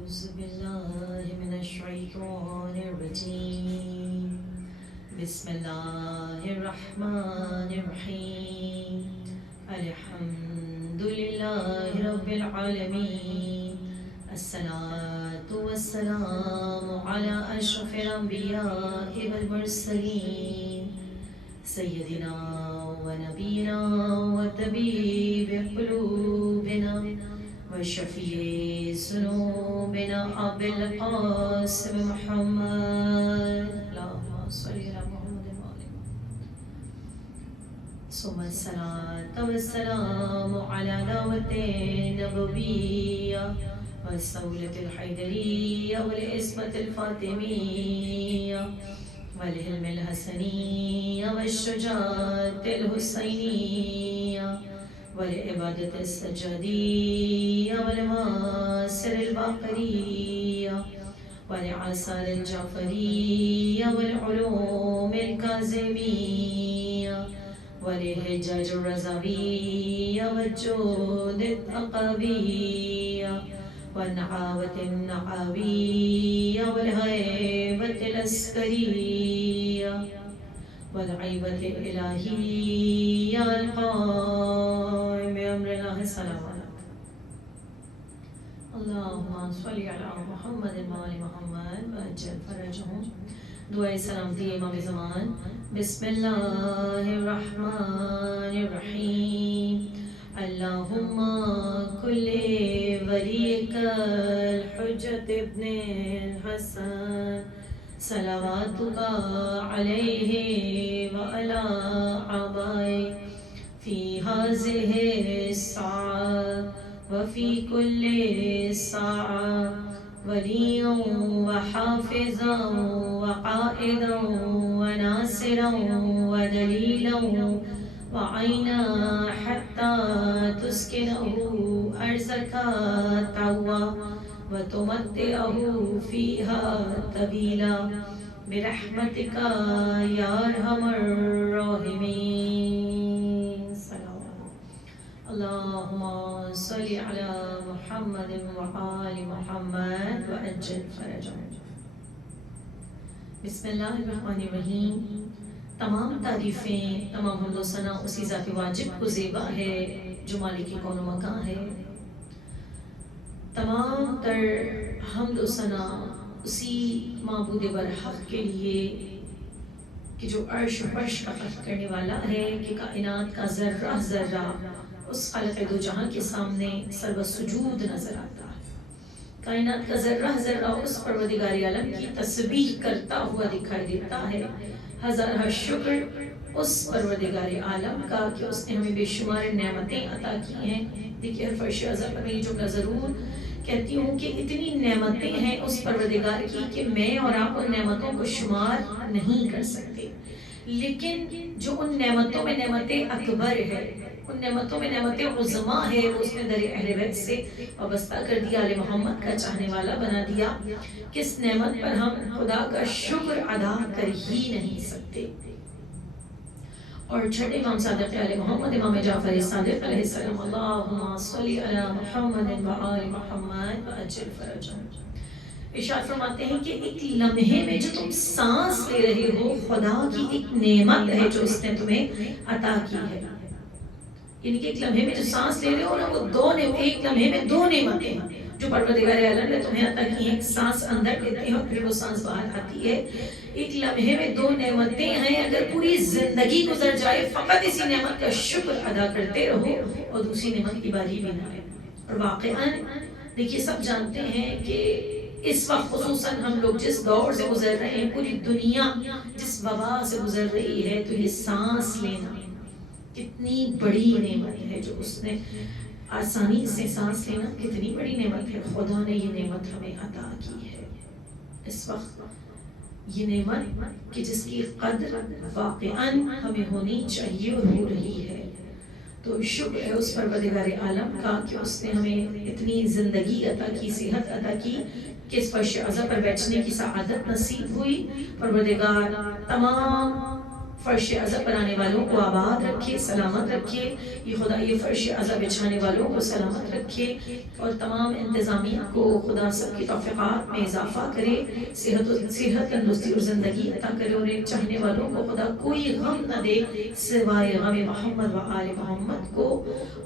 أعوذ بالله من الشيطان الرجيم بسم الله الرحمن الرحيم الحمد لله رب العالمين الصلاة والسلام على أشرف الأنبياء والمرسلين سيدنا ونبينا وطبيب قلوبنا وشفيع ذنوبنا أبي القاسم محمد اللهم صل على محمد وآل محمد ثم الصلاة والسلام على دعوة النبوية والسولة الحيدرية والعصمة الفاطمية والحلم الحسنية والشجاعة الحسينية والعبادة السجادية والماسر الباقرية والعسال الجعفرية والعلوم الكاظمية والحجاج الرزابية والجود الثقبية والنعاوة النعاوية والهيبة العسكرية والعيبة الإلهية القائم بأمر الله السلام عليكم اللهم صل على محمد وآل محمد وعجل فرجهم دعائے سلامتی امام زمان بسم اللہ الرحمن الرحیم اللہم کل ولیک الحجت ابن الحسن صلواتک علیہ وعلی آبائہ فی هذه الساعة وفی کل ساعة ولیا وحافظا وقائدا وناصرا ودلیلا وعینا حتی تسکنہ ارضک طوعا وتمتعه فيها طويلا برحمتك يا ارحم الراحمين اللهم صل على محمد وآل محمد وعجل فرجهم بسم اللہ الرحمن الرحیم تمام تعریفیں تمام حمد و ثنا اسی ذات واجب کو زیبا ہے جو مالک کون و مکان ہے تمام تر حمد و ثنا اسی معبود برحق کے لیے کہ جو عرش و فرش کا خلق کرنے والا ہے کہ کائنات کا ذرہ ذرہ اس خالق دو جہاں کے سامنے سرو سجود نظر آتا ہے کائنات کا ذرہ ذرہ اس پروردگار عالم کی تسبیح کرتا ہوا دکھائی دیتا ہے ہزارہ شکر اس پروردگار عالم کا کہ اس نے ہمیں بے شمار نعمتیں عطا کی ہیں دیکھیے فرش اعظم میں یہ جملہ ضرور کہتی ہوں کہ اتنی نعمتیں ہیں اس پروردگار کی کہ میں اور آپ ان نعمتوں کو شمار نہیں کر سکتے لیکن جو ان نعمتوں میں نعمت اکبر ہے ان نعمتوں میں نعمت عظما ہے وہ اس نے در اہل بیت سے وابستہ کر دیا آل محمد کا چاہنے والا بنا دیا کس نعمت پر ہم خدا کا شکر ادا کر ہی نہیں سکتے اور چھٹے امام صادق علیہ محمد امام جعفر صادق علیہ السلام اللہم صلی علی محمد و آل محمد و اجل فرجهم ارشاد فرماتے ہیں کہ ایک لمحے میں جو تم سانس لے رہے ہو خدا کی ایک نعمت ہے جو اس نے تمہیں عطا کی ہے یعنی کہ ایک لمحے میں جو سانس لے رہے ہو نا وہ ایک لمحے میں دو نعمتیں ہیں جو پروردگار عالم نے تمہیں عطا کی ہیں ایک سانس اندر لیتے ہیں اور پھر وہ سانس باہر آتی ہے ایک لمحے میں دو نعمتیں ہیں اگر پوری زندگی گزر جائے فقط اسی نعمت کا شکر ادا کرتے رہو اور دوسری نعمت کی باری بھی نہ آئے اور واقعاً دیکھیے سب جانتے ہیں کہ اس وقت خصوصاً ہم لوگ جس دور سے گزر رہے ہیں پوری دنیا جس وبا سے گزر رہی ہے تو یہ سانس لینا کتنی بڑی نعمت ہے جو اس نے آسانی سے سانس لینا کتنی بڑی نعمت ہے خدا نے یہ نعمت ہمیں عطا کی ہے اس وقت یہ نعمت کہ جس کی قدر واقعاً ہمیں ہونی چاہیے اور ہو رہی ہے تو شکر ہے اس پروردگار عالم کا کہ اس نے ہمیں اتنی زندگی عطا کی صحت عطا کی کہ اس فرش اعظم پر بیٹھنے کی سعادت نصیب ہوئی پروردگار تمام فرش عزا بنانے والوں کو آباد رکھے، سلامت رکھے، یہ خدا یہ فرش عزا بچھانے والوں کو سلامت رکھے، اور تمام انتظامیہ کو خدا سب کی توفیقات میں اضافہ کرے، صحت تندرستی اور زندگی عطا کرے، اور ایک چاہنے والوں کو خدا کوئی غم نہ دے سوائے غم محمد و آل محمد کو۔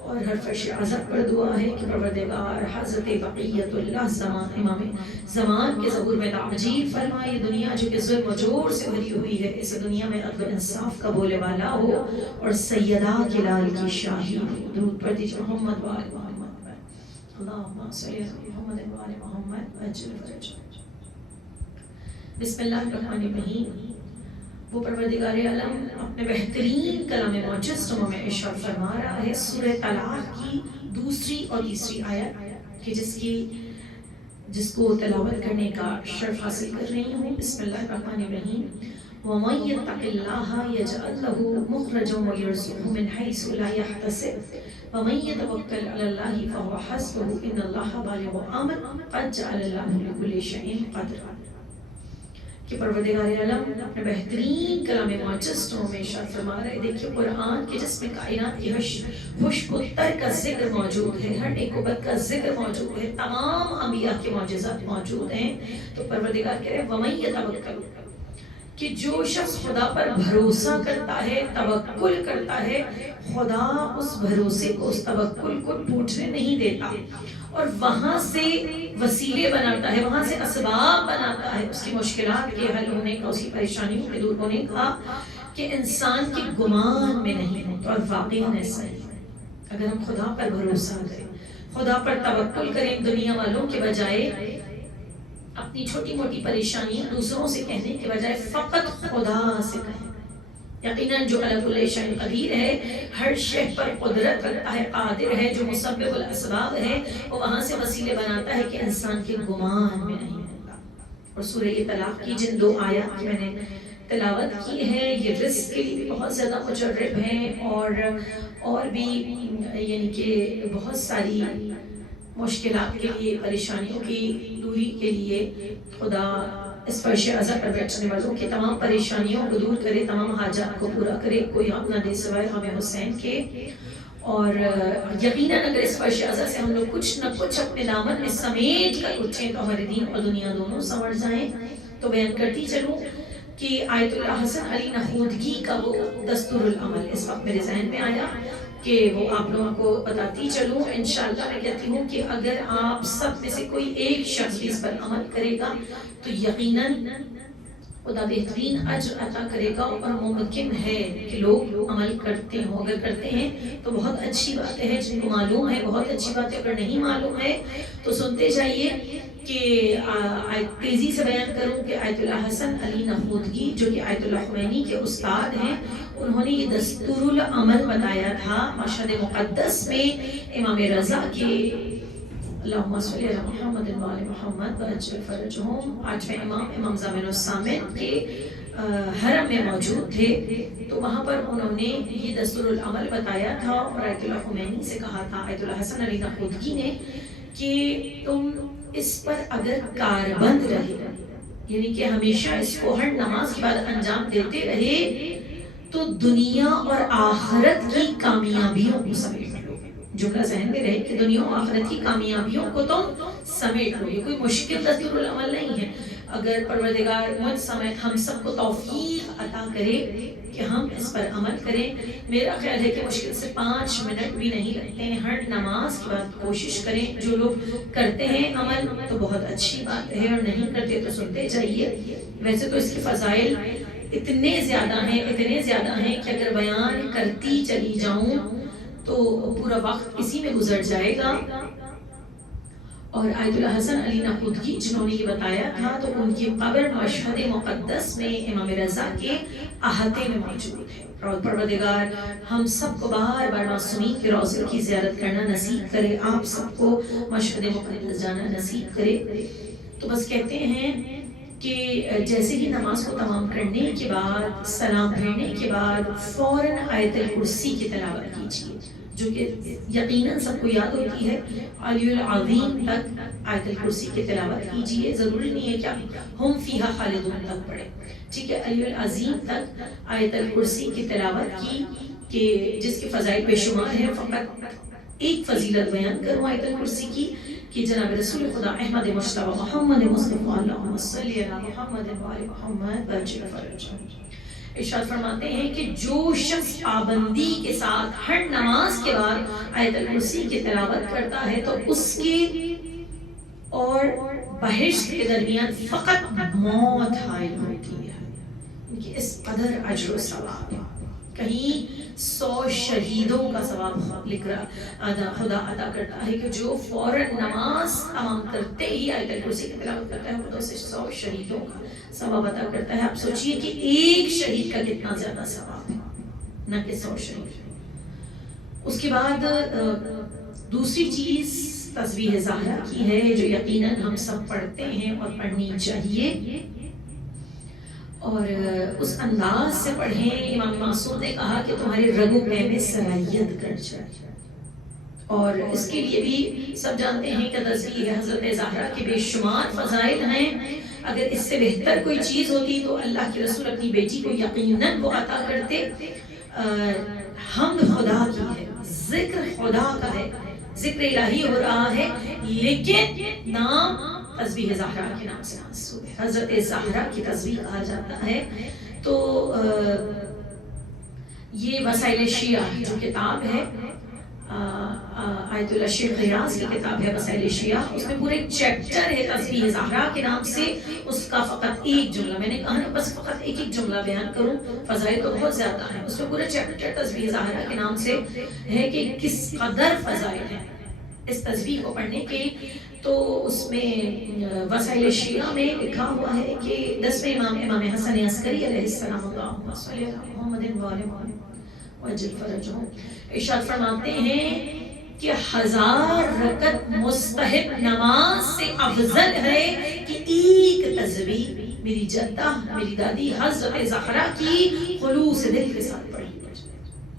اور ہر فرش عزا پر دعا ہے کہ پروردگار حضرت بقیت اللہ زمان امام زمان کے ظہور میں تعجیل فرمائے، دنیا جو کہ ظلم و جور سے بھری ہوئی ہے اس دنیا میں عدل و انصاف کا بولے والا ہو، اور سیدہ کے لال کی شاہی ہو۔ درود پڑھ دیجئے محمد و آل محمد پر۔ اللہم صلی علی محمد و آل محمد وعجل فرجہ۔ بسم اللہ الرحمن الرحیم۔ وہ پروردگار عالم اپنے بہترین کلام معجز میں ارشاد فرما رہا ہے سورہ طلاق کی دوسری اور تیسری آیت کہ جس کو تلاوت کرنے کا شرف حاصل کر رہی ہوں۔ بسم اللہ الرحمن الرحیم۔ وَمَن يَتَّقِ اللَّهَ يَجْعَل لَّهُ مُخْرَجًا وَيَرْزُقْهُ مِنْ حَيْثُ لَا يَحْتَسِبُ وَمَن يَتَوَكَّلْ عَلَى اللَّهِ فَهُوَ حَسْبُهُ إِنَّ اللَّهَ بَالِغُ أَمْرِهِ قَدْ جَعَلَ اللَّهُ لِكُلِّ شَيْءٍ قَدْرًا۔ کہ پروردگار عالم اپنے بہترین کلام معجز میں ارشاد فرما رہے، دیکھیے قرآن کے جس میں کائنات کی خشک و تر کا ذکر موجود ہے، ہر نیک و بد کا ذکر موجود ہے، تمام انبیاء کے معجزات موجود ہیں، تو پروردگار کہہ رہے وَمَن يَتَوَكَّلْ کہ جو شخص خدا پر بھروسہ کرتا ہے، توکل کرتا ہے، خدا اس بھروسے کو اس توکل کو ٹوٹنے نہیں دیتا، اور وہاں سے وسیلے بناتا ہے، وہاں سے اسباب بناتا ہے اس کی مشکلات کے حل ہونے کا، اس کی پریشانیوں کے دور ہونے کا، کہ انسان کے گمان میں نہیں ہوتا۔ اور واقعاً ایسا ہی اگر ہم خدا پر بھروسہ کریں، خدا پر توکل کریں، دنیا والوں کے بجائے اپنی چھوٹی موٹی پریشانیاں دوسروں سے کہنے کے بجائے فقط خدا سے کہیں۔ یقیناً جو علی کل شیء قدیر ہے، ہر شے پر قدرت رکھتا ہے، قادر ہے، جو مسبب الاسباب ہے، وہ وہاں سے وسیلے بناتا ہے کہ انسان کے گمان میں نہیں ہوتا۔ اور سورہ طلاق کی جن 2 آیات کی میں نے تلاوت کی ہے، یہ رزق کے لیے بہت زیادہ مجرب ہیں، اور بھی یعنی کہ بہت ساری مشکلات کے لیے، پریشانیوں کی دوری کے لیے خدا اس فرش عزا پر بیٹھنے والوں کی تمام پریشانیوں کو دور کرے، تمام حاجات کو پورا کرے، کوئی غم نہ دے سوائے غم حسین کے۔ اور یقیناً اگر اس فرش عزا سے ہم لوگ کچھ نہ کچھ اپنے دامن میں سمیٹ کر اٹھیں تو ہمارے دین اور دنیا دونوں سنور جائیں۔ تو بیان کرتی چلوں کہ آیت اللہ حسن علی نخودگی کا وہ دستور العمل اس وقت میرے ذہن میں آیا کہ وہ آپ لوگوں کو بتاتی چلوں۔ انشاءاللہ میں کہتی ہوں کہ اگر آپ سب میں سے کوئی ایک شخص اس پر عمل کرے گا تو یقیناً خدا بہترین اجر عطا کرے گا، اور ممکن ہے کہ لوگ عمل کرتے ہوں، اگر کرتے ہیں تو بہت اچھی بات ہے، جن کو معلوم ہے بہت اچھی بات ہے، اگر نہیں معلوم ہے تو سنتے جائیے کہ تیزی سے بیان کروں کہ آیت اللہ حسن علی نخودگی جو کہ آیت اللہ خمینی کے استاد ہیں، انہوں نے یہ دستور العمل بتایا تھا مشہد مقدس میں امام رضا کے اللہم صلی علی محمد و آل محمد وعجل فرجہم 8ویں امام زامن السامن کے حرم میں موجود تھے، تو وہاں پر انہوں نے یہ دستور العمل بتایا تھا، اور آیت اللہ خمینی سے کہا تھا آیت اللہ حسن علی نخودگی نے کہ تم اس پر اگر کاربند رہے، یعنی کہ ہمیشہ اس کو ہر نماز کے بعد انجام دیتے رہے، تو دنیا اور آخرت کی کامیابیوں کو سمیٹ لو۔ جملہ ذہن میں رہے کہ دنیا اور آخرت کی کامیابیوں کو تم سمیٹ لو۔ یہ کوئی مشکل دستور العمل نہیں ہے۔ اگر پروردگار مجھ سمیت ہم سب کو توفیق عطا کرے کہ ہم اس پر عمل کریں، میرا خیال ہے کہ مشکل سے 5 منٹ بھی نہیں لگتے ہیں، ہر نماز کے بعد کوشش کریں۔ جو لوگ کرتے ہیں عمل تو بہت اچھی بات ہے، اور نہیں کرتے تو سنتے جائیے۔ ویسے تو اس کے فضائل اتنے زیادہ ہیں کہ اگر بیان کرتی چلی جاؤں تو پورا وقت اسی میں گزر جائے گا۔ اور آیت اللہ حسن علی نخودگی جنہوں نے یہ بتایا تھا، تو ان کی قبر مشہد مقدس میں امام رضا کے احاطے میں موجود ہے۔ اور پروردگار ہم سب کو بار بار معصومین کے روضے کی زیارت کرنا نصیب کرے، آپ سب کو مشہد مقدس جانا نصیب کرے۔ تو بس کہتے ہیں کہ جیسے ہی نماز کو تمام کرنے کے بعد، سلام پھیرنے کے بعد فوراً آیت الکرسی کی تلاوت کیجیے۔ جو کہ یقیناً سب کو یاد ہوتی ہے، علی العظیم تک آیت الکرسی کی تلاوت کیجئے. ضروری نہیں ہے کہ آپ ہم فیہا خالدون تک پڑھیں، ٹھیک ہے. علی العظیم تک آیت الکرسی کی تلاوت کی کہ جس کے فضائل بے شمار ہیں. فقط ایک فضیلت بیان کروں آیت الکرسی کی کہ جناب رسول خدا احمد مجتبی محمد مصطفیٰ اللہم صلی علی محمد و آل محمد وعجل فرجہ ارشاد فرماتے ہیں کہ جو شخص پابندی کے ساتھ ہر نماز کے بعد آیت الکرسی کی تلاوت کرتا ہے تو اس کے اور بہشت کے درمیان فقط موت حائل ہوتی ہے. کہ اس قدر اجر و ثواب ہے. کہیں 100 شہیدوں کا ثواب لکھ رہا خدا عطا کرتا ہے کہ جو فوراً نماز تمام کرتے ہی آیت الکرسی کی تلاوت کرتا ہے خدا اسے 100 شہیدوں کا ثواب عطا کرتا ہے. آپ سوچئے کہ ایک شہید کا کتنا زیادہ ثواب ہے، نہ کہ 100 شہید. اس کے بعد دوسری چیز تسبیح زہرا کی ہے جو یقیناً ہم سب پڑھتے ہیں اور پڑھنی چاہیے، اور اس انداز سے پڑھیں. امام معصوم نے کہا کہ تمہارے رگو پے میں صلاحیت کر جائے، اور اس کے لیے بھی سب جانتے ہیں کہ تسبیح حضرت زہرا کے بے شمار فضائل ہیں. اگر اس سے بہتر کوئی چیز ہوتی تو اللہ کے رسول اپنی بیٹی کو یقیناً وہ عطا کرتے. حمد خدا کی ہے، ذکر خدا کا ہے، ذکر الہی ہو رہا ہے، لیکن نام تسبیح زہرا کے نام سے منسوب ہے. حضرت زہرا کی تسبیح کہا جاتا ہے. تو یہ وسائل شیعہ جو کتاب ہے، آیت اللہ شیخ غیاث کی کتاب ہے وسائل شیعہ، اس میں پورے چیپٹر ہے تسبیح زہرا کے نام سے. اس کا فقط ایک جملہ، میں نے کہا نا بس فقط ایک جملہ بیان کروں، فضائل تو بہت زیادہ ہیں. اس میں پورا چیپٹر تسبیح زہرا کے نام سے ہے کہ کس قدر فضائل ہیں اس تسبیح کو پڑھنے کے. تو اس میں وسائل شیعہ میں لکھا ہوا ہے کہ 10ویں امام حسن عسکری علیہ السلام اللہم صلی علی محمد و آل محمد وعجل فرجہ ارشاد فرماتے ہیں کہ 1000 رکعت مستحب نماز سے افضل ہے کہ ایک تسبیح میری جدہ میری دادی حضرت زہرا کی خلوص دل کے ساتھ پڑھی.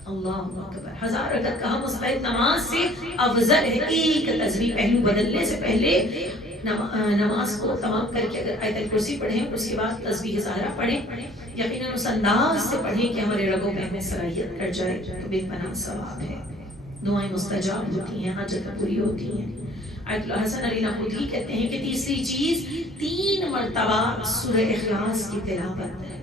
اللہ اکبر. 1000 رکعت کہا مستحب نماز سے افضل ہے ایک تسبیح. پہلو بدلنے سے پہلے نماز کو تمام کر کے اگر آیت الکرسی پڑھیں اس کے بعد تسبیح زہرا پڑھیں، یقیناً اس انداز سے پڑھیں کہ ہمارے رگوں میں صلاحیت کر جائے تو بے پناہ ثواب ہے. دعائیں مستجاب ہوتی ہیں، حاجتیں پوری ہوتی ہیں. آیت اللہ حسن علی نقودی کہتے ہیں کہ تیسری چیز 3 مرتبہ سورہ اخلاص کی تلاوت ہے،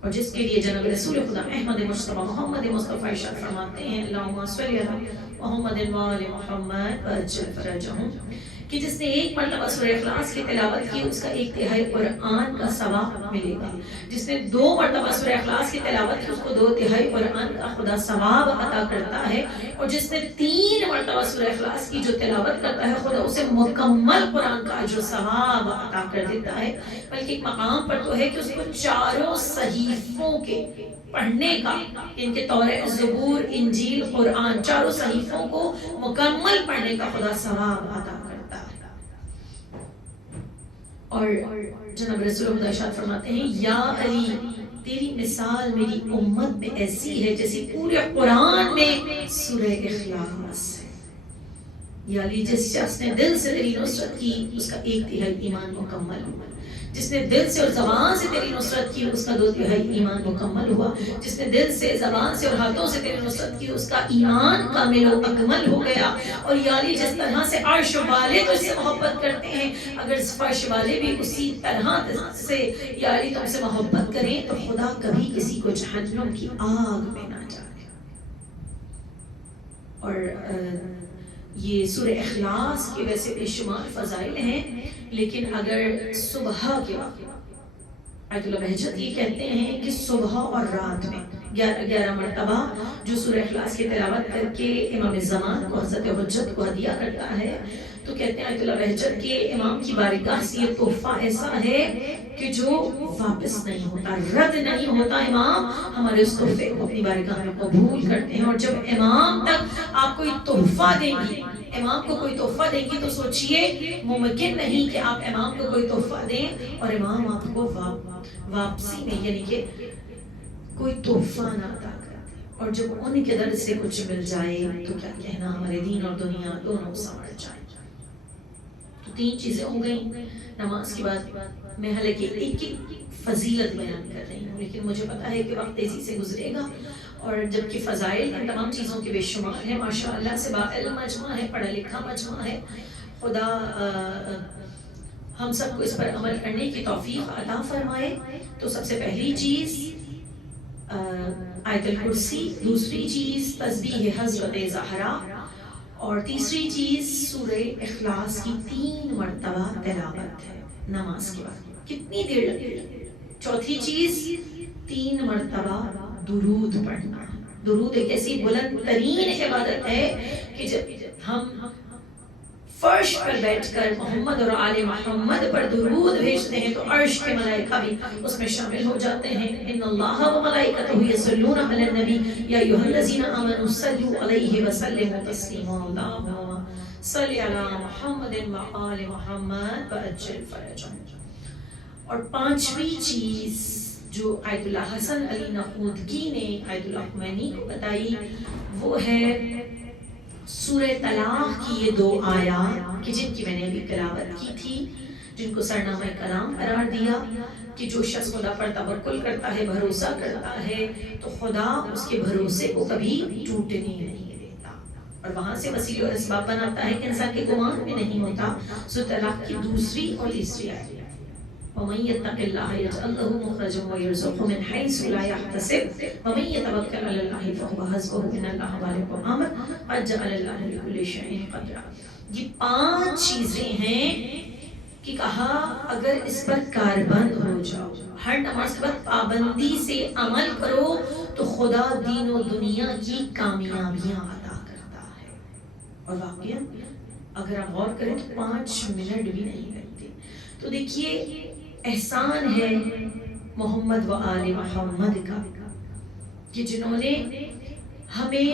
اور جس کے لیے جناب رسول خدا احمد مجتبی محمد مصطفیٰ ارشاد فرماتے ہیں اللہم صلی علی محمد و آل محمد وعجل فرجہ کہ جس نے ایک مرتبہ سورہ اخلاص کی تلاوت کی اس کا 1/3 قرآن کا ثواب ملے گا. جس نے 2 مرتبہ سورہ اخلاص کی تلاوت کی اس کو 2/3 قرآن کا خدا ثواب عطا کرتا ہے. اور جس نے 3 مرتبہ سورہ اخلاص کی جو تلاوت کرتا ہے خدا اسے مکمل قرآن کا اجر و ثواب عطا کر دیتا ہے. بلکہ ایک مقام پر تو ہے کہ اس کو 4 صحیفوں کے پڑھنے کا، ان کے توریت زبور انجیل قرآن 4 صحیفوں کو مکمل پڑھنے کا خدا ثواب عطا کرتا ہے. اور جناب رسول اللہ ارشاد فرماتے ہیں یا علی تیری مثال میری امت میں ایسی ہے جیسے پورے قرآن میں سورہ اخلاص ہے. یا علی جس شخص نے دل سے تیری نصرت کی اس کا 1/3 ایمان مکمل ہوا. جس نے دل سے اور زبان سے تیری نصرت کی اس کا 2/3 ایمان مکمل ہوا. جس نے دل سے زبان سے اور ہاتھوں سے تیری نصرت کی اس کا ایمان کامل و اکمل ہو گیا. اور یعنی جس طرح سے عرش والے تو اس سے محبت کرتے ہیں، اگر فرش والے بھی اسی طرح سے یعنی تم سے محبت کریں تو خدا کبھی کسی کو جہنم کی آگ میں نہ جائے. اور یہ سورہ اخلاص کے ویسے بے شمار فضائل ہیں، لیکن اگر صبح کے وقت آیت اللہ بہجت یہ کہتے ہیں کہ صبح اور رات میں 11 مرتبہ جو سورہ اخلاص کی تلاوت کر کے امام زمان کو حضرت حجت کو ہدیہ کرتا ہے تو کہتے ہیں آیت اللہ بہجت کے امام کی بارگاہ سے یہ تحفہ ایسا ہے کہ جو واپس نہیں ہوتا، رد نہیں ہوتا. امام ہمارے اس تحفے کو اپنی بارگاہ میں قبول کرتے ہیں. اور جب امام تک آپ کوئی تحفہ دیں گی، امام کو کوئی تحفہ دیں گی تو سوچئے ممکن نہیں کہ آپ امام کو کوئی تحفہ دیں اور امام آپ کو واپسی میں یعنی کہ کوئی تحفہ نہ عطا کرتے. اور جب ان کے در سے کچھ مل جائے تو کیا کہنا، ہمارے دین اور دنیا دونوں سنور جائیں۔ تو 3 چیزیں ہو گئیں نماز کے بعد۔ میں حالانکہ ایک فضیلت بیان کر رہی ہوں، لیکن مجھے پتا ہے کہ وقت تیزی سے گزرے گا، اور جبکہ فضائل ان تمام چیزوں کے بے شمار ہیں، ماشاء اللہ سے باعلم مجمع ہے، پڑھا لکھا مجمع ہے۔ خدا ہم سب کو اس پر عمل کرنے کی توفیق عطا فرمائے۔ تو سب سے پہلی چیز آیت الکرسی، دوسری چیز تسبیح حضرت زہرا، اور تیسری چیز سورہ اخلاص کی 3 مرتبہ تلاوت ہے نماز کے بعد۔ کتنی دیر لگتی ہے؟ چوتھی چیز 3 مرتبہ درود پڑھنا۔ درود ایک ایسی بلند ترین عبادت ہے کہ جب ہم فرش پر بیٹھ کر محمد اور آل محمد پر درود بھیجتے ہیں تو عرش کے ملائکہ بھی اس میں شامل ہو جاتے ہیں۔ ان اللہ و ملائکتہ یصلون علی النبی یا ایھا الذین آمنوا صلوا علیہ وسلموا تسلیما، اللہم صل علی محمد و آل محمد وعجل فرجهم۔ اور 5ویں چیز جو آیت اللہ حسن علی نقودگی نے آیت اللہ خمینی کو بتائی، وہ ہے سورہ طلاق کی یہ 2 آیات کہ جن کی میں نے ابھی تلاوت کی تھی، جن کو سرنامہ کلام قرار دیا کہ جو شخص خدا پر توکل کرتا ہے، بھروسہ کرتا ہے، تو خدا اس کے بھروسے کو کبھی ٹوٹنے نہیں دیتا، اور وہاں سے وسیلے اور اسباب بناتا ہے کہ انسان کے گمان میں نہیں ہوتا۔ سورہ طلاق کی 2 اور 3 آیت، وَمَن يَتَّقِ اللَّهَ يَجْعَل لَّهُ مَخْرَجًا وَيَرْزُقْهُ مِنْ حَيْثُ لَا يَحْتَسِبُ وَمَن يَتَوَكَّلْ عَلَى اللَّهِ فَهُوَ حَسْبُهُ إِنَّ اللَّهَ بَالِغُ أَمْرِهِ قَدْ جَعَلَ اللَّهُ لِكُلِّ شَيْءٍ قَدْرًا۔ یہ 5 چیزیں ہیں کہ کہا اگر اس پر کاربند ہو جاؤ، ہر نماز کے بعد پابندی سے عمل کرو تو خدا دین و دنیا کی کامیابیاں عطا کرتا ہے۔ اور واقعا اگر آپ غور کریں تو 5 منٹ بھی نہیں لگتے۔ تو دیکھیے احسان ہے محمد و آل محمد کا کہ جنہوں نے ہمیں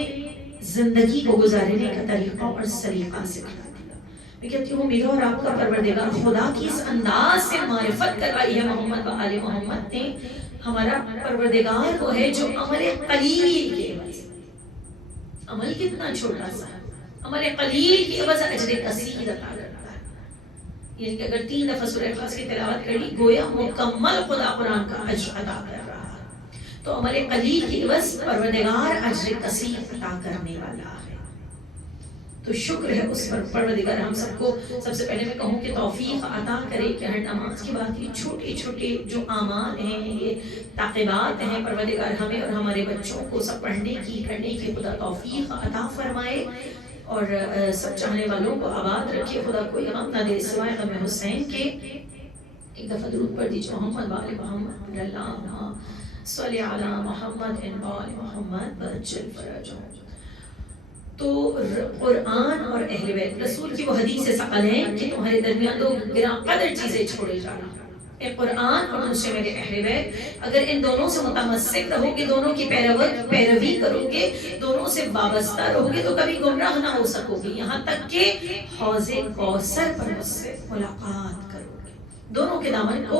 زندگی کو گزارنے کا طریقہ اور سلیقہ سکھا دیا۔ میں کہتی ہوں میرا اور آپ کا پروردگار خدا کی اس انداز سے معرفت کروائی ہے محمد و آل محمد نے۔ ہمارا پروردگار وہ ہے جو عمل قلیل کے عوض، عمل کتنا چھوٹا سا، عمل قلیل کے عوض اجر کثیر عطا کرتا ہے۔ یعنی کہ اگر 3 دفعہ سورہ اخلاص کی تلاوت کر لی گویا مکمل خدا قرآن کا اجر ادا کر رہا ہے۔ تو عمل قلیل کی عوض پروردگار اجر کثیر عطا کرنے والا ہے۔ تو شکر ہے اس پر پروردگار ہم سب کو، سب سے پہلے میں کہوں کہ توفیق عطا کرے کہ ہر نماز کے بعد یہ چھوٹے چھوٹے جو اعمال ہیں، یہ تعقیبات ہیں، پروردگار ہمیں اور ہمارے بچوں کو سب پڑھنے کی کرنے کی خدا توفیق عطا فرمائے، اور سب چاہنے والوں کو آباد رکھے، خدا کوئی غم نہ دے سوائے غم حسین کے۔ ایک دفعہ درود پڑھ دیجیے محمد وآل محمد، اللہم صلی علی محمد وآل محمد وعجل فرجهم۔ تو قرآن اور اہل بیت، رسول کی وہ حدیث ثقل ہیں کہ تمہارے درمیان 2 گراں قدر چیزیں چھوڑے جانا، ایک قرآن اور دوسرے میرے اہل بیت۔ اگر ان دونوں سے متمسک رہو گے، دونوں کی پیروی کرو گے، دونوں سے وابستہ رہو گے تو کبھی گمراہ نہ ہو سکو گے، یہاں تک کہ حوض کوثر پر مجھ سے ملاقات کرو گے۔ دونوں کے دامن کو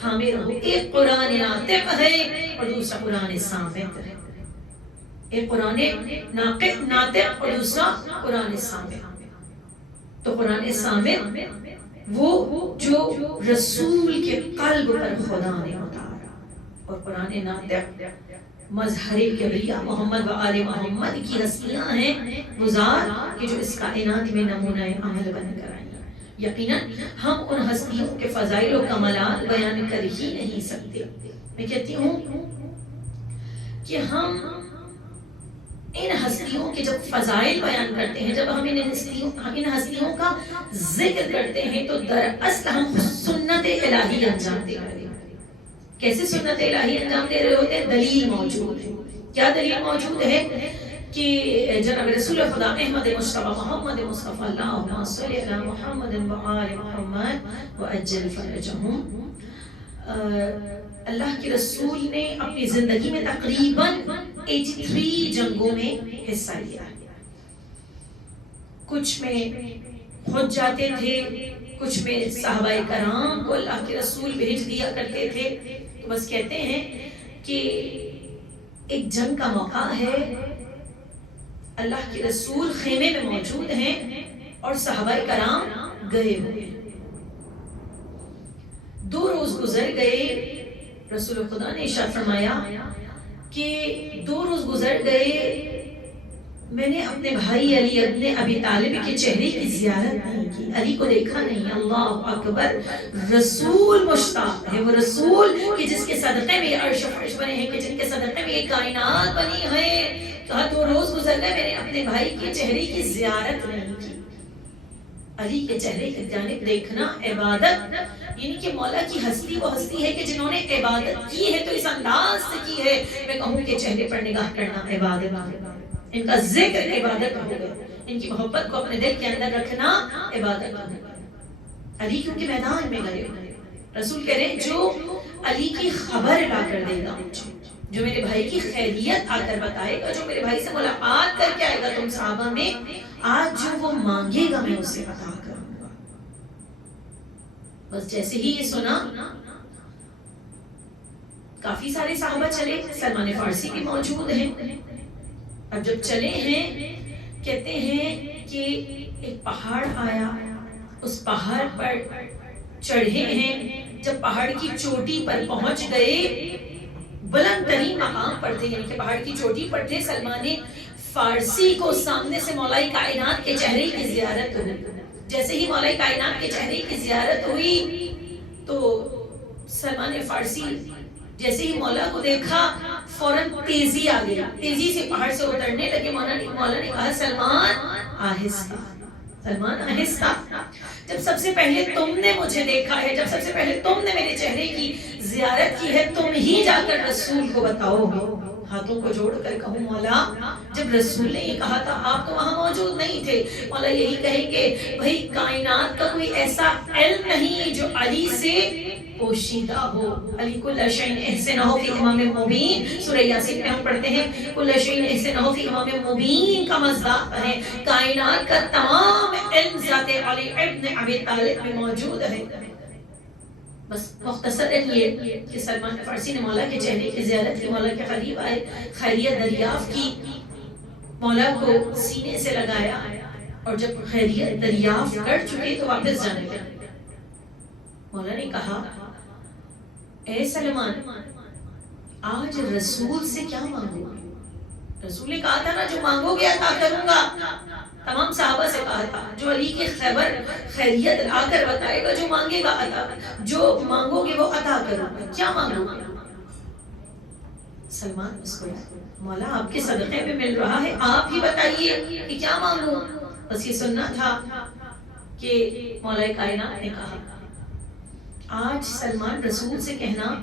تھامے رہو، ایک قرآن ناطق ہے اور دوسرا قرآن صامت ہے، ایک قرآن ناطق اور دوسرا قرآن صامت۔ تو قرآن صامت وہ جو رسول کے قلب پر خدا نے اتارا، اور قرآن ناطق مظہر کبریہ محمد و آل محمد کی ہستیاں ہیں وہ ذات کہ جو اس کائنات میں نمونہ عمل بن کر آئی ہیں۔ یقیناً ہم ان ہستیوں کے فضائل و کمالات بیان کر ہی نہیں سکتے۔ میں کہتی ہوں کہ ہم ان ہستیوں کے جب فضائل بیان کرتے ہیں، جب ہم ان ہستیوں کا ذکر کرتے ہیں تو دراصل ہم سنت الہی انجام دے رہے ہیں۔ کیسے سنت الہی انجام دے رہے ہوتے ہیں؟ دلیل موجود ہے۔ کیا دلیل موجود ہے؟ کہ جناب رسول خدا احمد مصطفیٰ محمد مصطفیٰ اللہم صلی علی محمد وآل محمد وعجل فرجهم، اللہ کے رسول نے اپنی زندگی میں تقریباً 83 جنگوں میں حصہ لیا ہے۔ کچھ میں خود جاتے تھے، کچھ میں صحابہ کرام کو اللہ کے رسول بھیج دیا کرتے تھے۔ تو بس کہتے ہیں کہ ایک جنگ کا موقع ہے، اللہ کے رسول خیمے میں موجود ہیں اور صحابہ کرام گئے ہوئے، 2 روز گزر گئے. رسول خدا نے ارشاد فرمایا کہ 2 روز گزر گئے، میں نے اپنے بھائی علی ابن ابی طالب کے چہرے کی زیارت نہیں کی، علی کو دیکھا نہیں. اللہ اکبر، رسول مشتاق ہے، وہ رسول کہ جس کے صدقے میں یہ عرش و فرش بنے ہیں، کہ جن کے صدقے میں یہ کائنات بنی ہے. کہا 2 روز گزر گئے، میں نے اپنے بھائی کے چہرے کی زیارت نہیں کی. علی کے چہرے کی جانب دیکھنا عبادت، یعنی کہ مولا کی ہستی وہ ہستی ہے کہ جنہوں نے عبادت کی ہے تو اس انداز سے کی ہے. میں کہوں کہ چہرے پر نگاہ کرنا عبادت، ان کا ذکر عبادت ہو گیا، ان کی محبت کو اپنے دل کے اندر رکھنا عبادت ہو گیا. علی کیونکہ میدان میں گئے، رسول کہہ رہے ہیں جو علی کی خبر لا کر دے گا مجھے، جو میرے بھائی کی خیریت آ کر بتائے گا، جو میرے بھائی سے ملاقات کر کے آئے گا تم صحابہ میں، آج جو وہ مانگے گا میں اسے عطا کروں گا. بس جیسے ہی یہ سنا، کافی سارے صحابہ چلے، سلمان فارسی بھی موجود ہیں. اب جب چلے ہیں، کہتے ہیں کہ ایک پہاڑ آیا، اس پہاڑ پر چڑھے ہیں. جب پہاڑ کی چوٹی پر پہنچ گئے، بلند ترین مقام پر تھے، یعنی کہ پہاڑ کی چوٹی پر تھے، سلمان فارسی کو سامنے سے مولا کائنات کے چہرے کی زیارت ہوئی. جیسے ہی مولا کائنات کے چہرے کی زیارت ہوئی تو سلمان فارسی جیسے ہی مولا کو دیکھا فوراً تیزی آ گئی، تیزی سے پہاڑ سے اترنے لگے. مولا نے کہا سلمان آہستہ، سلمان آہستہ، جب سب سے پہلے تم نے مجھے دیکھا ہے، جب سب سے پہلے تم نے میرے چہرے کی زیارت کی ہے، تم ہی جا کر رسول کو بتاؤ گے. ہاتھوں کو جوڑ کر کہوں مولا، جب رسول نے یہ کہا تھا آپ تو وہاں موجود نہیں تھے. مولا یہی کہیں کہ بھئی کائنات کا کوئی ایسا علم نہیں جو علی سے پوشیدہ ہو. علی کل شیء احسنہ فی امام مبین، سورہ یاسین میں ہم پڑھتے ہیں کل شیء احسنہ فی امام مبین کا مصداق ہے. کائنات کا تمام علم ذات علی ابن ابی طالب میں موجود ہے. بس مختصر یہ کہ سلمان فارسی نے مولا کے چہرے کی زیارت کی، مولا کے قریب آئے، خیریت دریافت کی، مولا کو سینے سے لگایا، اور جب خیریت دریافت کر چکے تو واپس جانے لگے. مولا نے کہا اے سلمان، آج رسول سے کیا مانگو؟ رسول نے کہا تھا نا جو مانگو گے عطا کروں گا. تمام صحابہ سے کہا تھا جو علی کی خبر خیریت آ کر بتائے گا، جو مانگے گا عطا، جو مانگو گے وہ عطا کروں گا. کیا مانگو گے؟ سلمان مسکرایا، مولا آپ کے صدقے میں مل رہا ہے، آپ ہی بتائیے کہ کیا مانگوں. بس یہ سننا تھا کہ مولا کائنات نے کہا آج سلمان رسول سے کہنا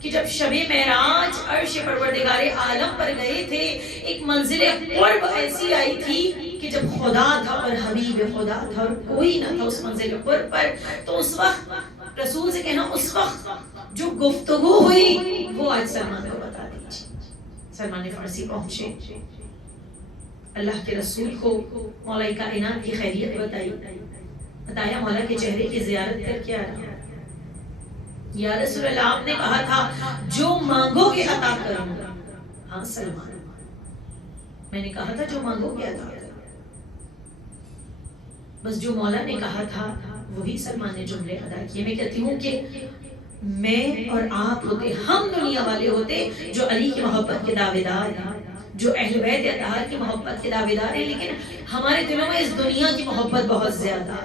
کہ جب شب معراج عرش پروردگار عالم پر گئے تھے، ایک منزل قرب ایسی آئی تھی کہ جب خدا تھا اور حبیب خدا تھا اور کوئی نہ تھا اس منزل قرب پر، تو اس وقت رسول سے کہنا اس وقت جو گفتگو ہوئی وہ آج سلمان کو بتا دیجیے. سلمان فارسی پہنچے، اللہ کے رسول کو مولا کائنات کی خیریت بتایا، مولا کے چہرے کی زیارت کر کے آیا. یا رسول اللہ، آپ نے کہا تھا جو مانگو گے عطا کروں گا. ہاں سلمان، میں نے کہا تھا جو مانگو گے عطا کروں گا. بس جو مولا نے کہا تھا وہی سلمان نے جملے ادا کیے. میں کہتی ہوں کہ میں اور آپ ہوتے، ہم دنیا والے ہوتے جو علی کی محبت کے دعوے دار ہیں، جو اہل بیت اطہار کی محبت کے دعوے دار ہیں، لیکن ہمارے دلوں میں اس دنیا کی محبت بہت زیادہ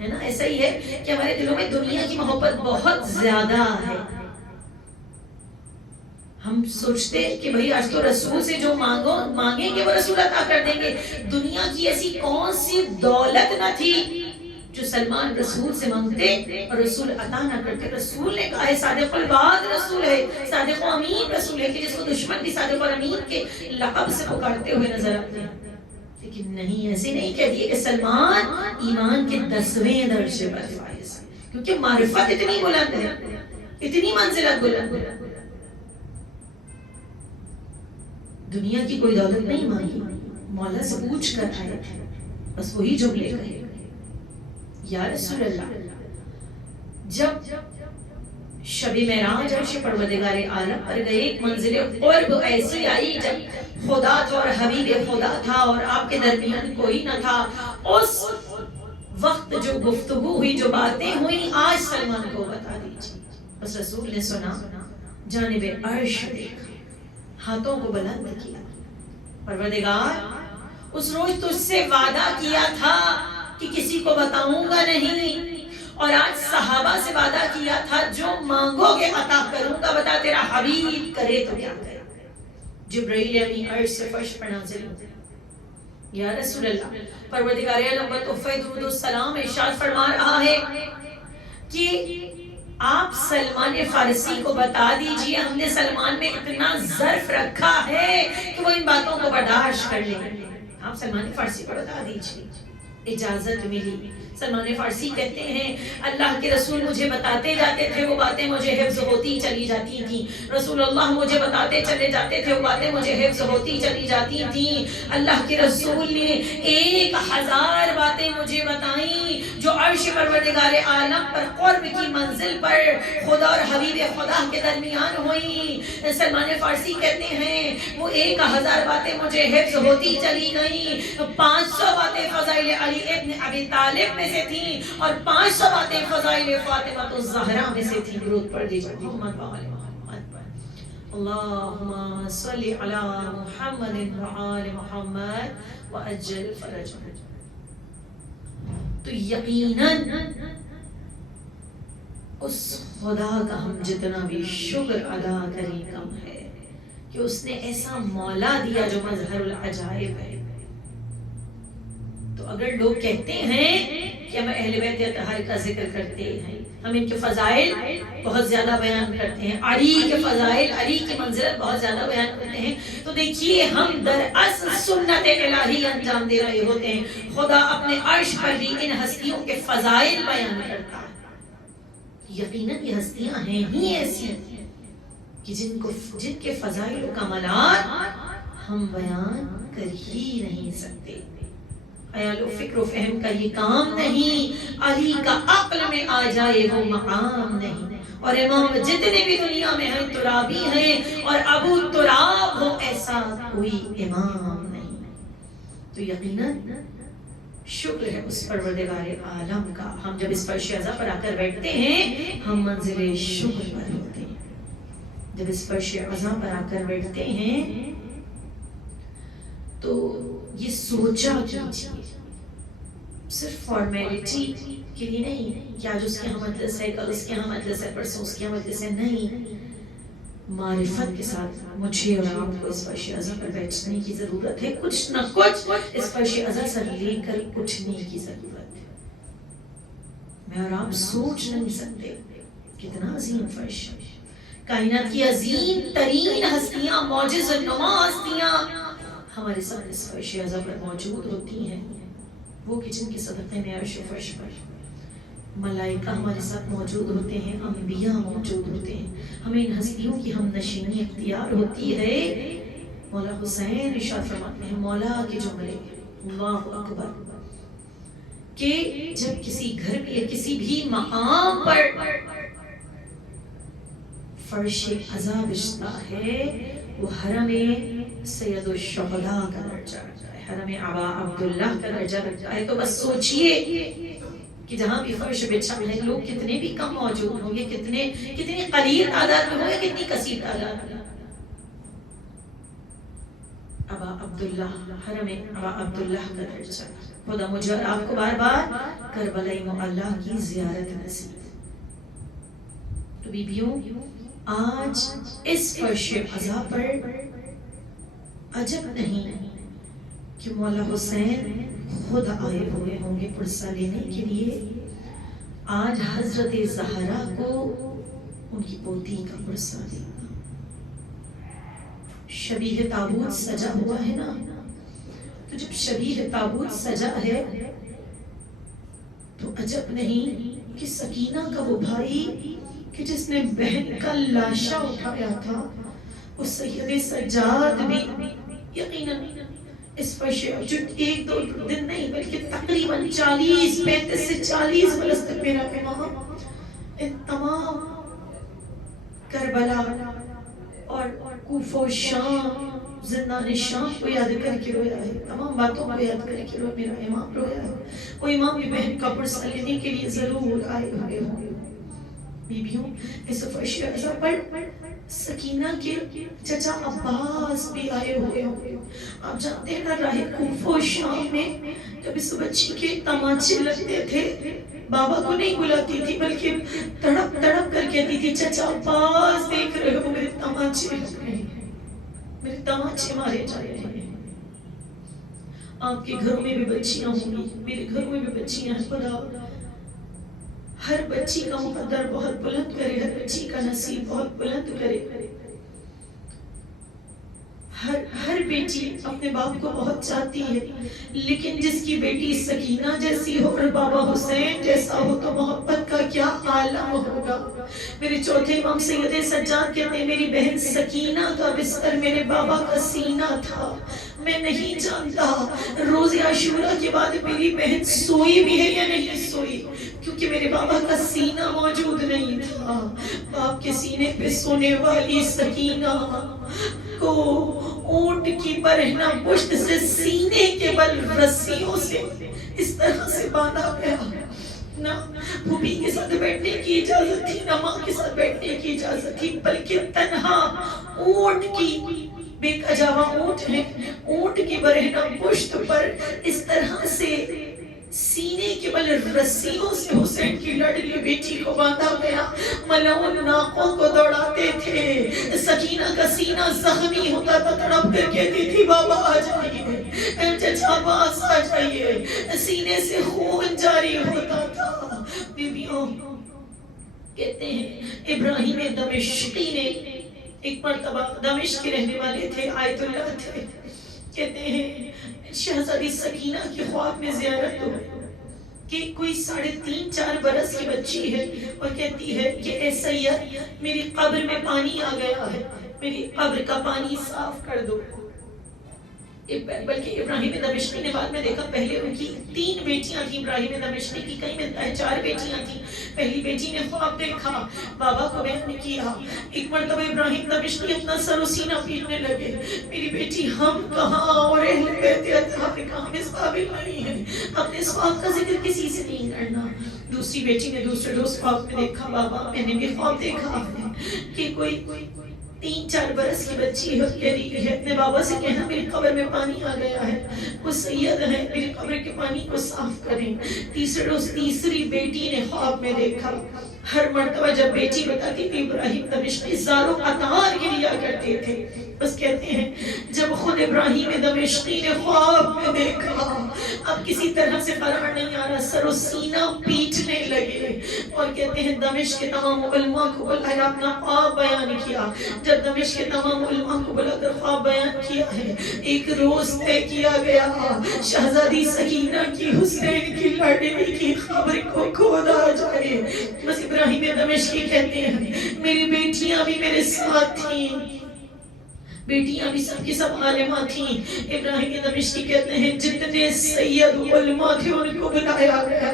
ہے نا. ایسا ہی ہے کہ ہمارے دلوں میں دنیا کی محبت بہت زیادہ ہے. ہم سوچتے کہ بھئی آج تو رسول سے جو مانگیں گے وہ رسول عطا کر دیں گے. دنیا کی ایسی کون سی دولت نہ تھی جو سلمان رسول سے مانگتے اور رسول عطا نہ کرتے. رسول نے کہا ہے صادق الوعد رسول ہے، صادق و امین رسول ہے، کہ جس کو دشمن بھی صادق اور امین کے لقب سے پکارتے ہوئے نظر آتے ہیں. لیکن نہیں، ایسے نہیں کہہ دیے کہ سلمان ایمان کے 10ویں درجے پر فائز ہے، کیونکہ معرفت اتنی بلند ہے، اتنی منزلت بلند ہے. دنیا کی کوئی دولت نہیں مانگی، مولا سے پوچھ کر آئے تھے، بس وہی جملے کہے. یا رسول اللہ، جب شب معراج عرش پروردگار عالم پر گئے، ایک منزل قرب ایسی آئی جب خدا تھا اور حبیب خدا تھا اور آپ کے درمیان کوئی نہ تھا. اس وقت جو گفتگو ہوئی، جو باتیں ہوئی، آج سلمان کو بتا دیجیے. بس رسول نے سنا، جانب عرش دیکھا، ہاتھوں کو بلند کیا، پروردگار اس روز تجھ سے وعدہ کیا تھا کہ کسی کو بتاؤں گا نہیں، اور آج صحابہ سے وعدہ کیا تھا جو مانگو گے عطا کروں گا، بتا تیرا حبیب کرے تو کیا کرے. جبرائیل امین عرش سے فرش پر نازل ہوتے، یا رسول اللہ، پروردگار عالم پر تحفہ درود و سلام ارشاد فرما رہا ہے کہ آپ سلمان فارسی کو بتا دیجئے ہم نے سلمان میں اتنا ظرف رکھا ہے کہ وہ ان باتوں کو برداشت کر لیں. آپ سلمان فارسی کو بتا دیجئے. اجازت ملی. سلمان فارسی کہتے ہیں اللہ کے رسول مجھے بتاتے جاتے تھے، وہ باتیں مجھے حفظ ہوتی چلی جاتی تھیں. رسول اللہ مجھے بتاتے چلے جاتے تھے، وہ باتیں مجھے حفظ ہوتی چلی جاتی تھیں. اللہ کے رسول نے 1000 باتیں مجھے بتائیں جو عرش پروردگار عالم پر قرب کی منزل پر خدا اور حبیب خدا کے درمیان ہوئیں. سلمان فارسی کہتے ہیں وہ 1000 باتیں مجھے حفظ ہوتی چلی گئیں. 500 باتیں فضائل علی ابن ابی طالب میں سے تھیں اور 500 باتیں فضائل فاطمہ الزہرا میں سے تھیں. درود پڑھ دیجئے محمد و آل محمد. اللہم صلی علی محمد و آل محمد وعجل فرجهم. تو یقیناً اس خدا کا ہم جتنا بھی شکر ادا کریں کم ہے کہ اس نے ایسا مولا دیا جو مظہر العجائب ہے. تو اگر لوگ کہتے ہیں کہ ہم اہل بیت اطہار کا ذکر کرتے ہیں، ہم ان کے فضائل بہت زیادہ بیان کرتے ہیں، علی کے فضائل، علی کی منزلت بہت زیادہ بیان کرتے ہیں، تو دیکھیے ہم دراصل سنت الہی انجام دے رہے ہوتے ہیں. خدا اپنے عرش پر بھی ان ہستیوں کے فضائل بیان کرتا ہے. یقیناً یہ ہستیاں ہیں ہی ایسی کہ جن کے فضائل و کمالات ہم بیان کر ہی نہیں سکتے. خیال و فکر و فہم کا یہ کام نہیں، علی کا عقل میں آ جائے وہ مقام نہیں. اور امام جتنے بھی دنیا میں ہیں ترابی ہیں، اور ابو تراب ہو ایسا کوئی امام نہیں. تو یقیناً شکر ہے اس پروردگار عالم کا. ہم جب اس فرش عزا پر آ کر بیٹھتے ہیں ہم منزل شکر پر ہوتے ہیں. جب اس فرش عزا پر آ کر بیٹھتے ہیں تو یہ سوچا کیجیے، صرف فارمیلٹی کے لیے نہیں کہ آج اس کے ہاں مجلس ہے، کل اس کے ہاں مجلس ہے، پرسوں اس کے ہاں مجلس ہے، نہیں. معرفت کے ساتھ مجھے اور آپ کو اس فرش عزا پر بیٹھنے کی ضرورت ہے. کچھ نہ کچھ اس فرش عزا سے لے کر اٹھنے کی ضرورت ہے. میں اور آپ سوچ نہیں سکتے کتنا عظیم فرش ہے. کائنات کی عظیم ترین ہستیاں، معجز نما ہستیاں ہمارے ساتھ اس فرش عزا پر موجود ہوتی ہیں. وہ کہ جن کے صدقے میں عرش و فرش پر ملائکہ ہمارے ساتھ موجود ہوتے ہیں، انبیاء موجود ہوتے ہیں. ہمیں ان ہستیوں کی ہم نشینی اختیار ہوتی ہے. مولا حسین ارشاد فرماتے ہیں مولا کے جملے اللہ اکبر کہ جب کسی گھر میں یا کسی بھی مقام پر فرش عزا بچتا ہے وہ حرم سید الشہداء کا درجہ رکھتا ہے، حرم ابا عبداللہ کا درجہ رکھتا ہے. تو بس سوچئے کہ جہاں بھی فرش بچھا ہے لوگ کتنے بھی کم موجود ہوں گے، کتنی قلیل تعداد میں ہوں گے، کتنی کثیر تعداد میں. ابا عبداللہ، حرم ابا عبداللہ کا درجہ. خدا مجھے اور آپ کو بار بار کربلا معلیٰ کی زیارت نصیب. تو بیبیوں آج اس فرش عزا پر عجب نہیں کہ مولا حسین خود آئے ہوئے ہوں گے پرسہ لینے کے لیے. آج حضرت زہرا کو ان کی پوتی کا پرسہ دینا. شبیہ تابوت سجا ہوا ہے نا، تو جب شبیہ تابوت سجا ہے تو عجب نہیں کہ سکینہ کا وہ بھائی کہ جس نے بہن کا لاشا اٹھایا تھا، اس سید سجاد بھی یقیناً اس فرش جو ایک دو دن نہیں بلکہ تقریباً 35 سے 40 برس تک میرا امام ان تمام کربلا اور کوفہ و شام، زندان شام کو یاد کر کے رویا ہے، تمام باتوں کو یاد کر کے رویا، میرا امام رویا ہے۔ وہ امام بھی بہن کا پرسہ لینے کے لیے ضرور آئے ہوئے ہوں۔ بیبیوں اس فرش عزا پر سکینہ کے چچا عباس بھی آئے ہوئے ہوں۔ آپ جانتے ہیں نا راہ کوفہ و شام میں جب اس بچی کے تماچے لگتے تھے، بابا کو نہیں بلاتی تھی بلکہ تڑپ تڑپ کر کہتی تھی چچا عباس دیکھ رہے ہو میرے تماچے لگ رہے ہیں، میرے تماچے مارے جا رہے ہیں۔ آپ کے گھروں میں بھی بچیاں ہوں گی، میرے گھروں میں بھی بچیاں ہیں۔ خدا ہر بچی کا مقدر بہت بلند کرے، ہر بچی کا نصیب بہت بلند کرے۔ ہر بیٹی اپنے باپ کو بہت چاہتی ہے، لیکن جس کی بیٹی سکینہ جیسی ہو اور بابا حسین جیسا ہو تو محبت کا کیا عالم ہوگا۔ میرے چوتھے امام سید سجاد کہتے ہیں میری بہن سکینہ کا بستر میرے بابا کا سینہ تھا۔ میں نہیں جانتا روز عاشوراء کے بعد میری بہن سوئی بھی ہے یا نہیں سوئی، کیونکہ میرے بابا کا سینہ موجود نہیں تھا۔ باپ کے سینے پہ سونے والی سکینہ کو اونٹ کی برہنہ پشت سے سینے کے بل رسیوں سے اس طرح سے باندھا گیا۔ نہ پھوپھی کے ساتھ بیٹھنے کی اجازت تھی، نہ ماں کے ساتھ بیٹھنے کی اجازت تھی، بلکہ تنہا اونٹ کی بے کجاوا اونٹ ہے، اونٹ کی برہنہ پشت پر اس طرح سے سینے کے بل رسیوں سے حسین کی لڑلی بیٹی کو باندھا گیا۔ ملعون ناقوں کو دوڑاتے تھے، سکینہ کا سینہ زخمی ہوتا تھا، تڑپ کر کہتی تھی بابا آ جائیے، چچا عباس آ جائیے، سینے سے خون جاری ہوتا تھا۔ بیبیوں کہتے ہیں ابراہیم دمشقی نے ایک مرتبہ دمشق کے رہنے والے تھے، آیت اللہ تھے، کہتے ہیں شہزادی سکینہ کی خواب میں زیارت ہو کہ کوئی 3.5-4 برس کی بچی ہے اور کہتی ہے کہ اے سید میری قبر میں پانی آ گیا ہے، میری قبر کا پانی صاف کر دو۔ بلکہ ابراہیم دمشقی نے بعد میں دیکھا پہلے ان کی 3 بیٹیاں تھیں، ابراہیم دمشقی کی کہیں ملتا ہے 4 بیٹیاں تھیں۔ پہلی بیٹی نے خواب دیکھا، بابا کو بیان کیا، ایک مرتبہ ابراہیم دمشقی اپنا سر و سینہ پیٹنے لگے، میری بیٹی ہم کہاں اور اہل بیت اطہار کہاں، ہم اس قابل نہیں ہیں، اپنے اس خواب کا ذکر کسی سے نہیں کرنا۔ دوسری بیٹی نے دوسرے روز خواب میں دیکھا، بابا میں نے بھی خواب دیکھا ہے کہ کوئی 3-4 برس کی بچی ہے، اپنے بابا سے کہنا میری قبر میں پانی آ گیا ہے، وہ سید ہے، میری قبر کے پانی کو صاف کریں۔ تیسرے روز تیسری بیٹی نے خواب میں دیکھا، ہر مرتبہ جب بیٹی بتاتی تھی ابراہیم دمشقی زاروں اطہار گریا کرتے تھے۔ بس کہتے ہیں جب خود ابراہیم دمشقی نے خواب میں دیکھا اب کسی طرح سے قرار نہیں آ رہا، سر و سینہ پیٹنے لگے، اور کہتے ہیں دمشق کے تمام علماء کو بلایا، اپنا خواب بیان کیا۔ جب دمشق کے تمام علماء کو بلا کر خواب بیان کیا ہے، ایک روز طے کیا گیا شہزادی سکینہ کی حسین کی لڑکی کی قبر کو کھودا جائے۔ بس ابراہیم دمشقی کہتے ہیں میری بیٹیاں بھی میرے ساتھ تھیں، بیٹیاں بھی سب کی سب عالمہ تھیں۔ ابراہیم دمشقی کہتے ہیں جتنے سید علماء تھے ان کو بلایا گیا،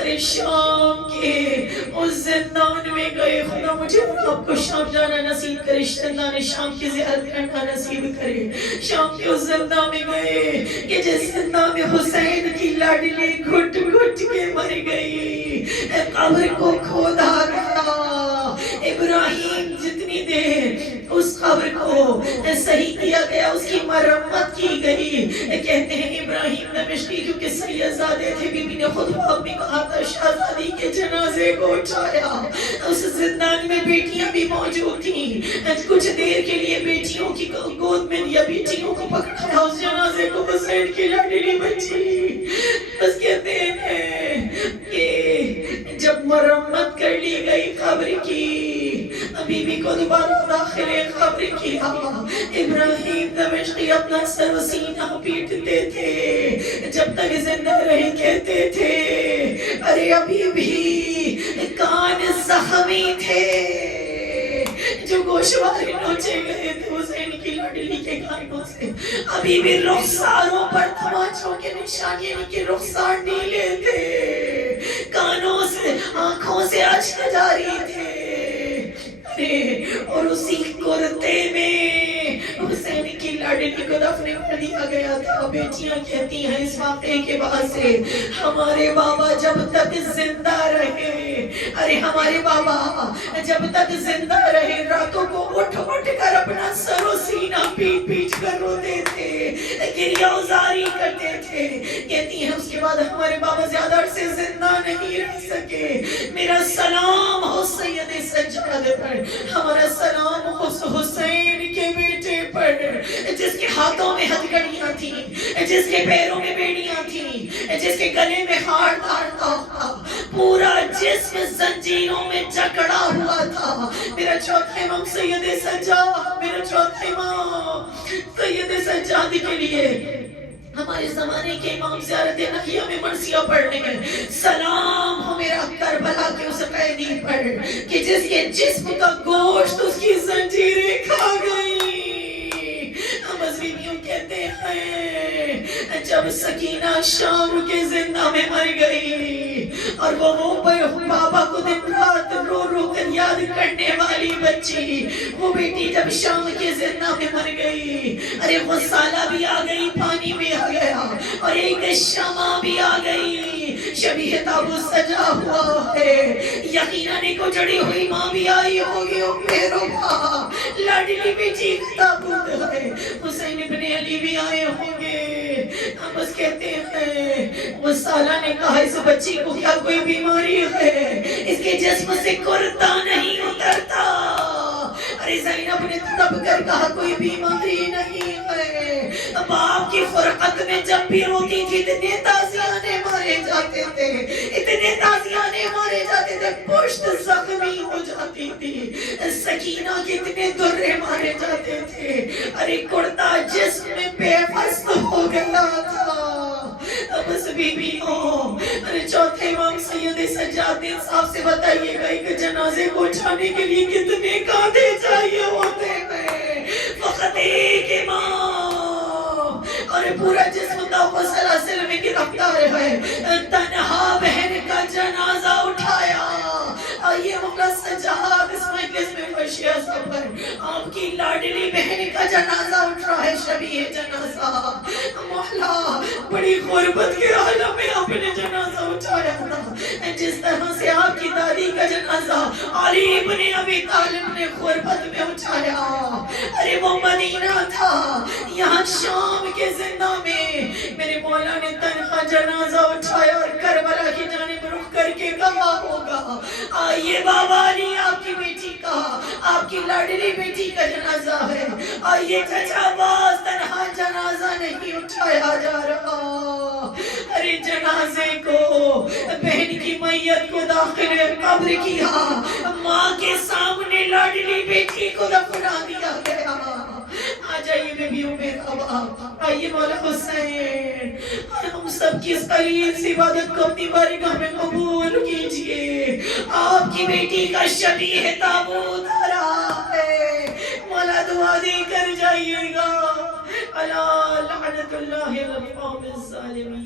ارے شام کے اس زندان میں گئے، خدا مجھے آپ کو شام جانا نصیب کرے، زندان شام کی زیارت کرنا نصیب کرے۔ شام کے اس زندان میں گئے کہ جس زندان میں حسین کی لاڈلی گھٹ گھٹ کے مر گئی، قبر کو کھودا گیا۔ ابراہیم جتنی دیر اس قبر کو صحیح کیا گیا، اس کی مرمت کی گئی۔ کہتے ہیں ابراہیم دمشقی کیونکہ سید زادے تھے، بی بی نے خود خواب میں کہا تھا شہزادی کے جنازے کو اٹھایا، اس زندان میں بیٹیاں بھی موجود تھیں، کچھ دیر کے لیے بیٹیوں کی گود میں دیا، بیٹیوں کو پکڑایا، اس جنازے کو حسین کی لاڈلی بچی۔ بس کہتے ہیں کہ جب مرمت کر لی گئی قبر کی، بی بی کو دوبارہ داخل قبر کیا، ابراہیم دمشقی اپنا سر و سینہ پیٹتے تھے، جب تک زندہ رہے کہتے تھے ارے ابھی بھی کان زخمی تھے، جو گوشوارے نوچے گئے تھے حسین کی لاڈلی کے کانوں سے، ابھی بھی رخساروں پر تماچوں کے نشان، یعنی کہ رخسار نیلے تھے، کانوں سے آنکھوں سے اشک جاری تھے۔ نے اور اسی کرتے میں حسین کی لاڈلی کو دفن کر دیا گیا تھا۔ بیٹیاں کہتی ہیں اس واقعے کے بعد سے ہمارے بابا جب تک زندہ رہے، ارے ہمارے بابا جب تک زندہ رہے راتوں کو اٹھ اٹھ کر اپنا سر و سینہ پیٹ پیٹ کر روتے تھے، گریہ ازاری کرتے تھے۔ کہتی ہیں اس کے بعد ہمارے بابا زیادہ عرصے زندہ نہیں رہ سکے۔ میرا سلام ہو سید سجاد پر، ہمارا سلام ہو حسین کے بیٹے پر، جس کے ہاتھوں میں ہتھکڑیاں تھیں، جس کے پیروں میں بیڑیاں تھیں، جس کے گلے میں ہار تھا، پورا جسم زنجیروں میں جکڑا ہوا تھا۔ میرا چوتھا امام سید سجاد، میرا چوتھا امام سید سجاد کے لیے ہمارے زمانے کے امام زیارت نقیہ میں مرثیہ پڑھنے ہیں۔ سلام ہو میرا کربلا کے اس قیدی پر کہ جس کے جسم کا گوشت اس کی زنجیریں کھا گئی۔ مذہبیوں کہتے ہیں جب سکینہ شام کے زندہ میں مر گئی اور وہ بابا کو دن رات رو رو کر یاد کرنے والی بچی، وہ بیٹی جب شام کے زندہ میں مر گئی، ارے وہ سالہ بھی آ گئی، پانی بھی آ گیا اور ایک شمع بھی آ گئی، شبیہ تابوت سجا ہوا ہے۔ یقیناً ایک اجڑی ہوئی ماں بھی آئی ہوگی، میرو ماں لاڈلی بیٹی کا تابوت ہے، حسین ابن علی بھی آئے ہوں گے۔ ہم بس کہتے ہیں وہ سالہ نے کہا اس بچی کو کیا کوئی بیماری ہے؟ اس کے جسم سے کرتا نہیں اترتا۔ ارے زینب نے تڑپ کر کہا کوئی بیماری نہیں ہے۔ باپ کی فرقت میں جب بھی روتی تھی اتنے تازیانے مارے جاتے تھے، اتنے تازیانے مارے جاتے تھے، پشت زخمی ہو جاتی تھی، سکینہ کے اتنے درے مارے جاتے تھے، ارے کرتا جسم میں بے وست ہو گیا تھا۔ بس بیویوں، ارے چوتھے امام سید سجاد نے صاحب سے بتائیے گا ایک جنازے کو اٹھانے کے لیے کتنے کاندھے چاہیے ہوتے ہیں؟ فقط ایک امام، اور پورا جسم توق و سلاسل میں گرفتار ہے، تنہا بہن کا جنازہ اٹھایا۔ آئیے مولا سجاد اس مجلس میں خوشیہ سفر، آپ کی لاڈلی بہن کا جنازہ اٹھ رہا ہے، شبیہ جنازہ۔ مولا بڑی غربت کے عالم میں آپ نے جنازہ اٹھایا تھا، جس طرح سے آپ کی دادی کا جنازہ علی ابن ابی طالب نے غربت میں اٹھایا۔ ارے وہ مدینہ تھا، یہاں شام کے زندہ میں میرے مولا نے تنہا جنازہ اٹھایا اور کربلا کی جانب رخ کر کے کہا ہوگا آئیے بابا علی آپ کی بیٹی کا، آپ کی لاڈلی بیٹی کا جنازہ ہے، آئیے چچا باز تنہا جنازہ نہیں اٹھایا جا رہا۔ ارے جنازے کو، بہن کی میت کو داخل قبر کیا، ماں کے سامنے لاڈلی بیٹی کو دفنا دیا گیا۔ آ جائیے بیبیوں میرا باپ، آئیے مولا حسین، ہم سب کی اس قلیل سی عبادت کو اپنی بارگاہ میں قبول کیجئے۔ آپ کی بیٹی کا شبیہ تابوت آ رہا ہے، مولا دعا دے کر جائیے گا۔ الا لعنت اللہ علی القوم الظالمین۔